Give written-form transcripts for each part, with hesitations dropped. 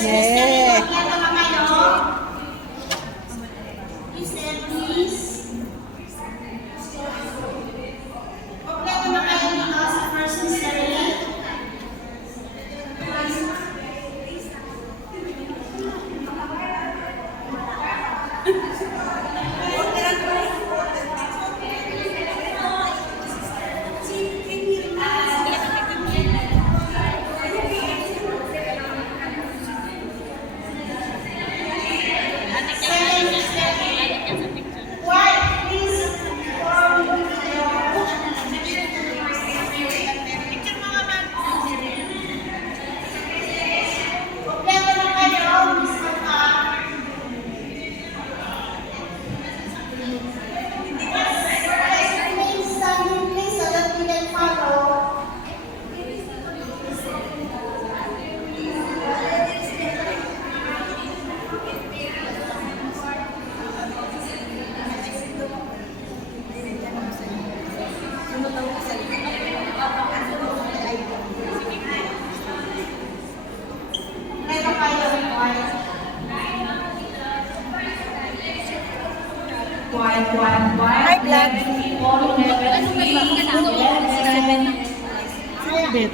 Yeah. Hi, Glenn. Bit.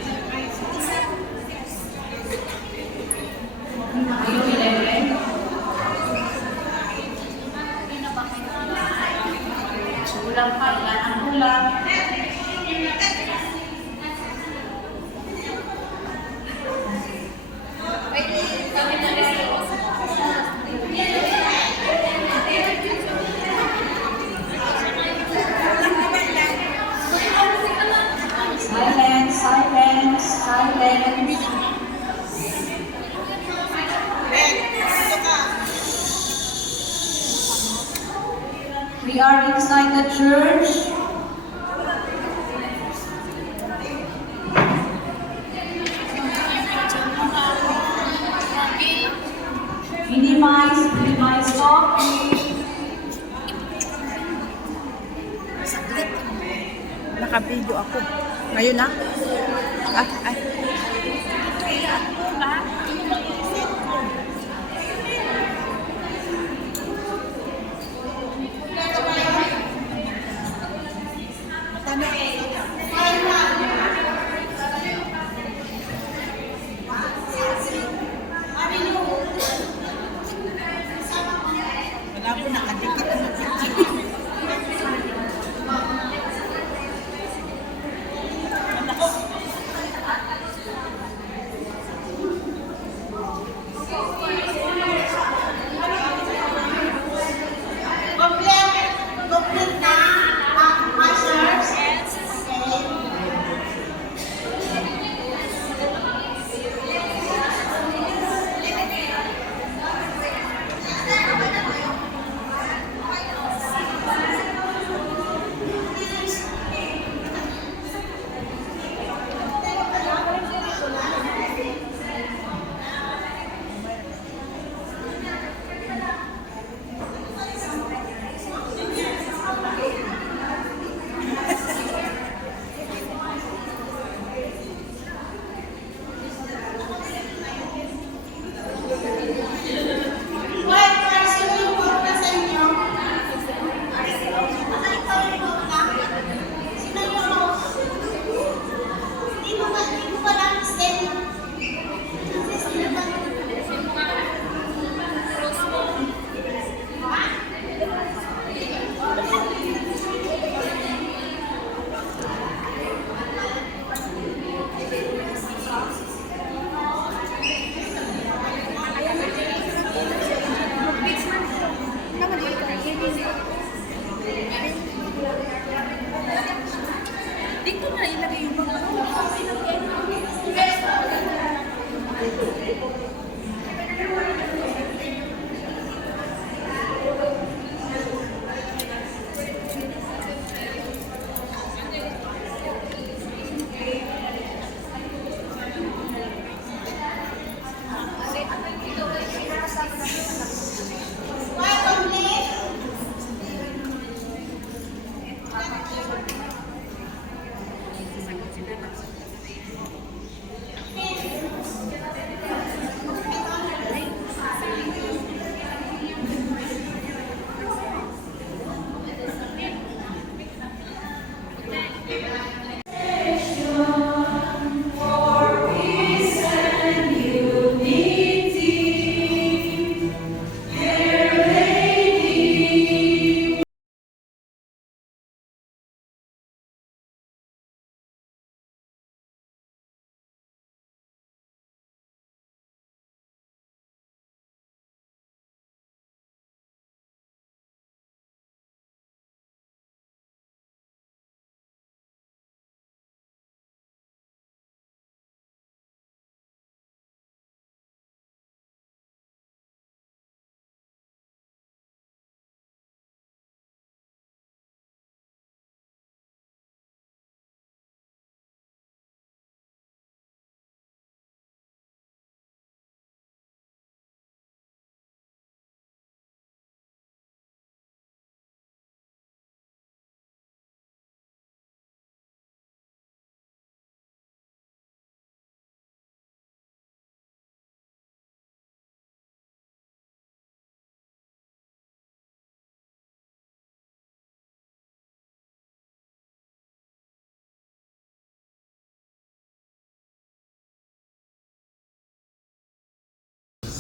Ulang pa, ilan ang ulang. Silence, silence, silence. We are inside the church. Minimize talking. Naka-video ako. Ngayon na? Ay. Wala po nakadikit na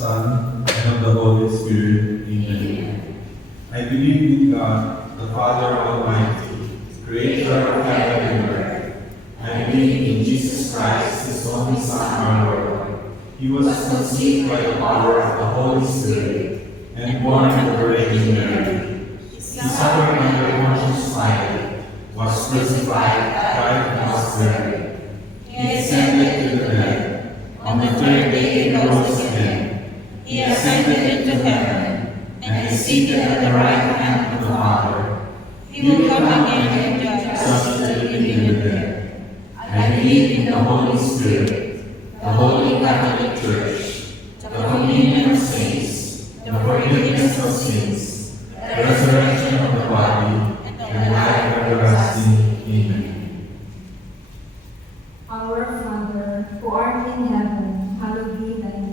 Son, and of the Holy Spirit. Amen. I believe in God, the Father Almighty, creator of heaven and earth. I believe in Jesus Christ, his only Son, our Lord. He was conceived by the power of the Holy Spirit, and born of the Virgin Mary. He suffered under Pontius Pilate, was crucified, died, and was buried. He descended to the dead. On the third day he rose again. He ascended into heaven, and is seated at the right hand of the Father. He will come again and judge the living and the dead. I believe in the Holy Spirit, the Holy Catholic Church, the communion of saints, the forgiveness of sins, the resurrection of the body, and life everlasting. Amen. Our Father, who art in heaven, hallowed be thy name.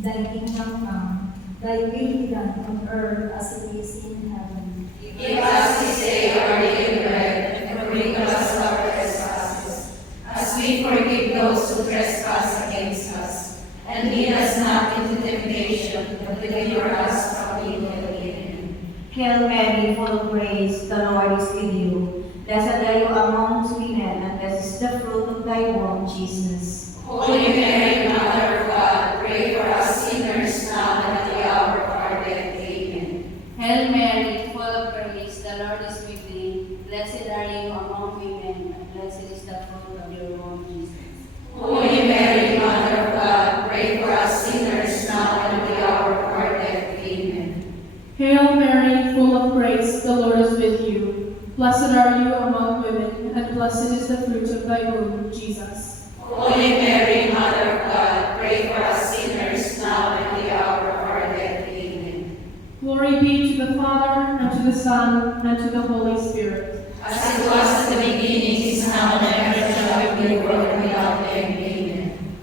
Thy kingdom come, thy will be done on earth as it is in heaven. Give us this day our daily bread, and forgive us our trespasses, as we forgive those who trespass against us. And lead us not into temptation, but deliver us from evil. Amen. Hail Mary, full of grace, the Lord is with you. Blessed are you amongst women, and blessed is the fruit of thy womb, Jesus. Holy Mary, Mother of God, pray for us sinners now and at the hour of our death. Amen. Hail Mary, full of grace, the Lord is with thee. Blessed are you among women, and blessed is the fruit of your womb, Jesus. Holy Mary, Mother of God, pray for us sinners now and at the hour of our death. Amen. Hail Mary, full of grace, the Lord is with you. Blessed are you among women, and blessed is the fruit of thy womb, Jesus. Holy Mary, Mother of God, pray for us sinners now and at the hour of our death. Amen. Glory be to the Father, and to the Son, and to the Holy Spirit. As it was in the beginning, is now, and ever shall be, world without end. Amen.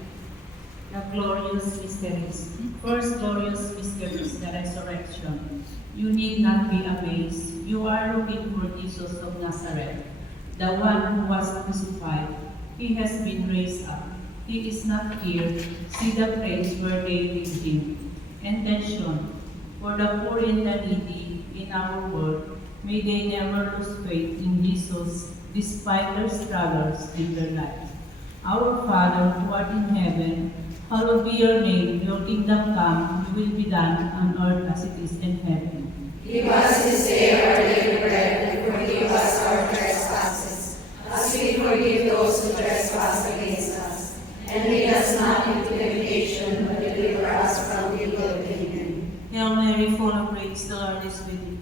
The glorious mysteries. First glorious mystery is the resurrection. You need not be amazed. You are looking for Jesus of Nazareth, the one who was crucified. He has been raised up. He is not here. See the place where they laid him. Intention. For the poor and the needy in our world, may they never lose faith in Jesus despite their struggles in their lives. Our Father, who art in heaven, hallowed be your name. Your kingdom come, your will be done on earth as it is in heaven. Give us this day our daily bread, and forgive us our trespasses, as we forgive those who trespass against us. And lead us not into temptation, but deliver us from evil. Amen. Hail Mary, full of grace, the Lord is with you.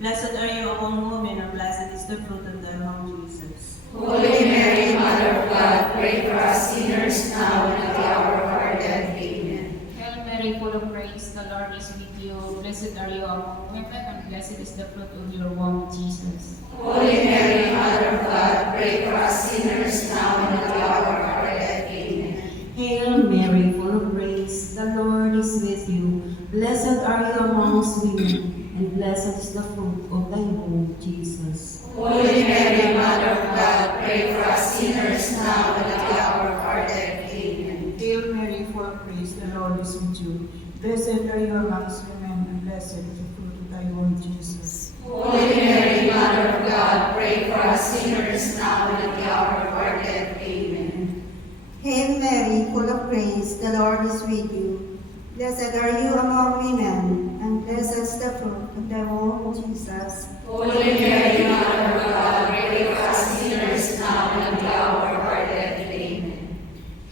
Blessed are you among women, and blessed is the fruit of thy womb, Jesus. Holy Mary, Mother of God, pray for us sinners now and at the hour of our death. Amen. Hail Mary, full of grace, the Lord is with you. Blessed are you among women, and blessed is the fruit of your womb, Jesus. Holy Mary, Mother of God, pray for us sinners now and at the hour of our death. Amen. Hail Mary, full of grace, the Lord is with you. Blessed are you amongst women, and blessed is the fruit of thy womb, Jesus. Holy Mary, Mother of God, pray for us sinners now and at the hour of our death. Amen. Hail Mary, full of grace, the Lord is with you. Blessed are you amongst women, and blessed is the fruit of thy womb, Jesus. Holy Mary, Mother of God, pray for us sinners now and at the hour of our death. Amen. Hail Mary, full of grace, the Lord is with you. Blessed are you among women, and blessed is the fruit of thy womb, Jesus. Holy Mary, Mother of God, pray for us sinners now and at the hour of our death. Amen.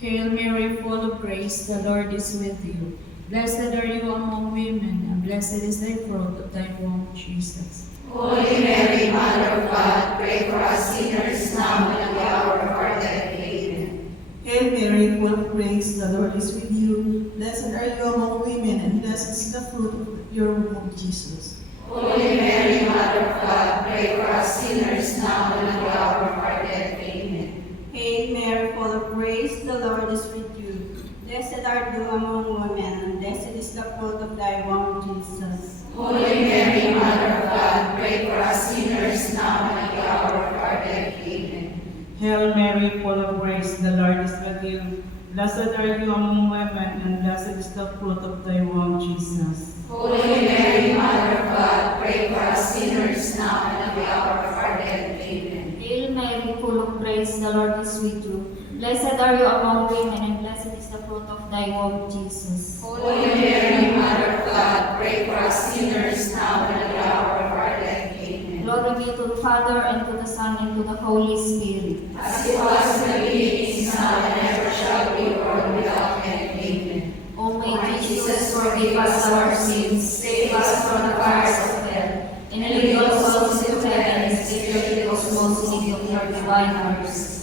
Hail Mary, full of grace, the Lord is with you. Blessed are you among women, and blessed is the fruit of thy womb, Jesus. Holy Mary, Mother of God, pray for us sinners now and at the hour of our death. Amen. Hail Mary, full of grace, the Lord is with you. Blessed are you among women, and blessed is the fruit of your womb, Jesus. Holy Mary, Mother of God, pray for us sinners now and at the hour of our death. Amen. Hail Mary, full of grace, the Lord is with you. Blessed art thou among women, and blessed is the fruit of thy womb, Jesus. Holy Mary, Mother of God, pray for us sinners now and at the hour of our death. Amen. Hail Mary, full of grace, the Lord is with you. Blessed are you among women, and blessed is the fruit of thy womb, Jesus. Holy Mary, Mother of God, pray for us sinners now and at the hour of our death. Amen. Hail Mary, full of grace, the Lord is with you. Blessed are you among women, and blessed is the fruit of thy womb, Jesus. Holy Mary, Mother of God, pray for us sinners now and at the hour of our death. Amen. Glory be to the Father, and to the Son, and to the Holy Spirit. As it was in the beginning, is now, and ever shall be, world without end. Amen. O My Jesus, forgive us our sins, save us from the fires of hell, and lead all souls into heaven, especially those most in need of your divine mercy.